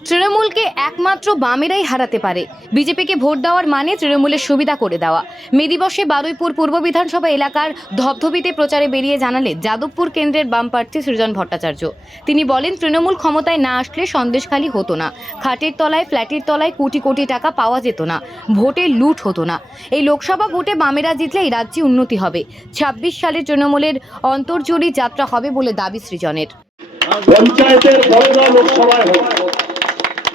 তৃণমূলকে একমাত্র বামেরাই হারাতে পারে। বিজেপিকে ভোট দেওয়ার মানে তৃণমূলের সুবিধা করে দেওয়া। মে দিবসে বারুইপুর পূর্ব বিধানসভা এলাকার ধবধবিতে প্রচারে বেরিয়ে জানালেন যাদবপুর কেন্দ্রের বাম প্রার্থী সৃজন ভট্টাচার্য। তিনি বলেন, তৃণমূল ক্ষমতায় না আসলে সন্দেশখালি হতো না, খাটের তলায় ফ্ল্যাটের তলায় কোটি কোটি টাকা পাওয়া যেত না, ভোটে লুট হতো না। এই লোকসভা ভোটে বামেরা জিতলে এই রাজ্যে উন্নতি হবে। ২৬ সালে তৃণমূলের অন্তর্জয়ী যাত্রা হবে বলে দাবি সৃজনের। পঞ্চায়েতের বদলা লোকসভায় হবে,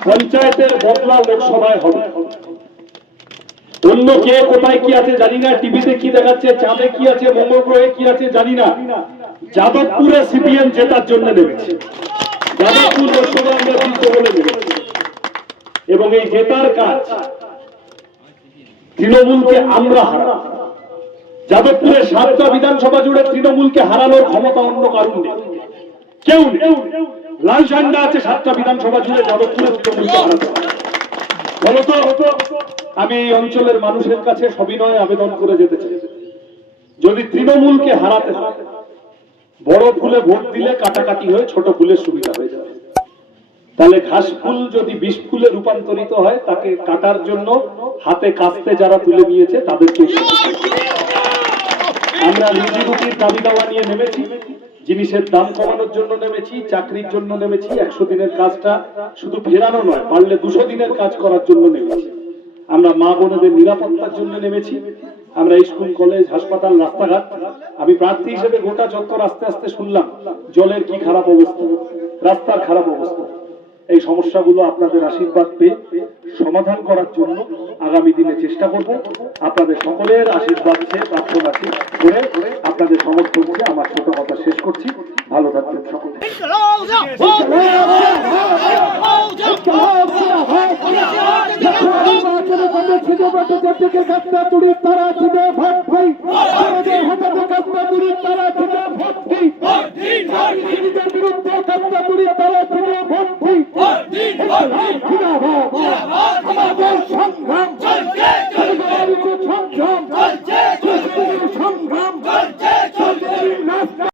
পঞ্চায়েতের বদলা লোকসভায় হবে। অন্য কে কোথায় কি আছে জানি না, টিভিতে কি দেখাচ্ছে, চাঁদে কি আছে, মঙ্গল গ্রহে কি আছে জানি না। যাদবপুরে সিপিএম জেতার জন্য নেমেছে, যাদবপুর লোকসভা আমরা জিতবো বলে নেমেছি। এবং এই জেতার কাজ তৃণমূলকে আমরা হারাবো। যাদবপুরে 7টা বিধানসভা জুড়ে তৃণমূলকে হারানোর ক্ষমতা অন্য কারণ নেই, কেউ নেই। লাল ঝান্ডা আছে 7টা বিধানসভা জুড়ে যাদবপুরে তৃণমূলকে হারাতে বলতো। আমি এই অঞ্চলের মানুষের কাছে সবিনয় আবেদন করে যেতে চাই, যদি তৃণমূলকে হারাতে হয় বড় ফুলে ভোট দিলে কাটাকাটি হয়ে ছোট ফুলের সুবিধা হয়ে যাবে। তাহলে ঘাস ফুল যদি বিষ ফুলে রূপান্তরিত হয়, তাকে কাটার জন্য হাতে কাস্তে যারা তুলে নিয়েছে তাদেরকে আমরা রুজি রুটির দাবি দাওয়া নিয়ে নেমেছি, জিনিসের দাম কমানোর জন্য নেমেছি, চাকরির জন্য নেমেছি। 100 দিনের কাজটা শুধু ফেরানো নয়, পারলে 200 দিনের কাজ করার জন্য নেমেছি। আমরা মা বোনেদের নিরাপত্তার জন্য নেমেছি। আমরা স্কুল, কলেজ, হাসপাতাল, রাস্তাঘাট, আমি প্রার্থী হিসেবে গোটা চত্বর আস্তে আস্তে শুনলাম জলের কি খারাপ অবস্থা, রাস্তার খারাপ অবস্থা। এই সমস্যাগুলো আপনাদের আশীর্বাদ পেয়ে সমাধান করার জন্য আগামী দিনে চেষ্টা করব। আপনাদের সকলের আশীর্বাদ চেয়ে প্রার্থনা করে আপনাদের সমর্থন দিয়ে আমার ছোট কথা শেষ করছি। ভালো থাকবেন সকলে। বিরুদ্ধে